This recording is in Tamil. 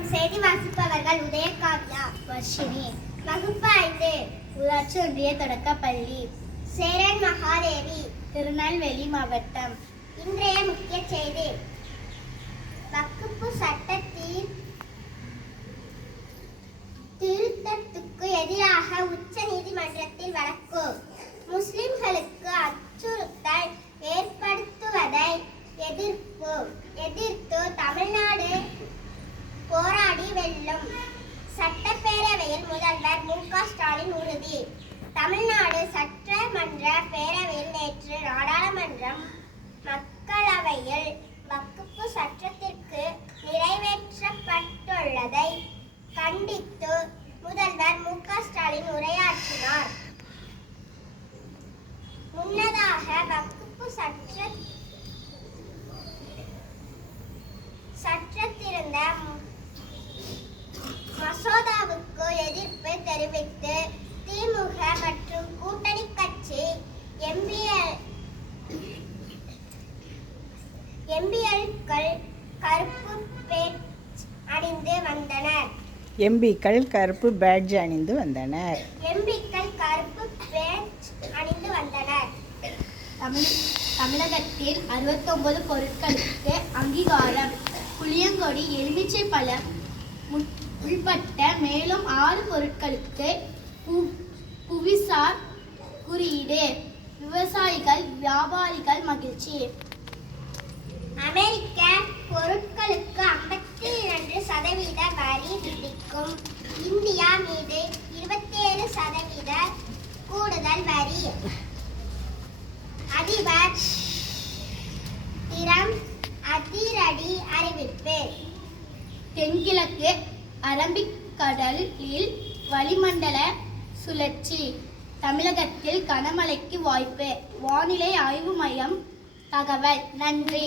வணக்கம். செய்தி வாசிப்பவர்கள் உதயகாவ்யா, வர்ஷினி. வகுப்பு 5, ஊராட்சி ஒன்றிய தொடக்கப்பள்ளி, சேரன் மகாதேவி, திருநெல்வேலி மாவட்டம். இன்றைய முக்கிய செய்தி: வக்ஃப் சட்டத்தில் திருத்தத்துக்கு எதிராக உச்ச நீதிமன்றத்தில் வழக்கு. முஸ்லிம்களுக்கு அச்சுறுத்தல் ஏற்படுத்துவதை எதிர்த்து தமிழ்நாடு போராடி வெல்லும். சட்டப்பேரவையில் முதல்வர் மு.க. ஸ்டாலின் உறுதி. தமிழ்நாடு சட்டமன்ற பேரவையில் நேற்று நாடாளுமன்றம் மக்களவையில் வக்ஃப் சட்டத்திற்கு நிறைவேற்றப்பட்டுள்ளதை கண்டித்து முதல்வர் மு.க. ஸ்டாலின் உரையாற்றினார். முன்னதாக வக்ஃப் சட்டத்திருந்த மசோதாவுக்கு எதிர்ப்பு தெரிவித்து திமுக மற்றும் கூட்டணி கட்சி எம்பிக்கள் கருப்பு பேட்ஜ் அணிந்து வந்தனர். தமிழகத்தில் 69 பொருட்களுக்கு அங்கீகாரம். புளியங்கொடி, எலுமிச்சை பழம் உள்பட்ட மேலும் 6 பொருட்களுக்கு புவிசார் குறியீடு. விவசாயிகள், வியாபாரிகள் மகிழ்ச்சி. அமெரிக்க பொருட்களுக்கு 52% வரி விதிக்கும் இந்தியா மீது 27% கூடுதல் வரி. அதிபர் டிரம்ப் அதிரடி அறிவிப்பு. தென்கிழக்கு அரபிக் கடலில் வளிமண்டல சுழற்சி. தமிழகத்தில் கனமழைக்கு வாய்ப்பு. வானிலை ஆய்வு மையம் தகவல். நன்றி.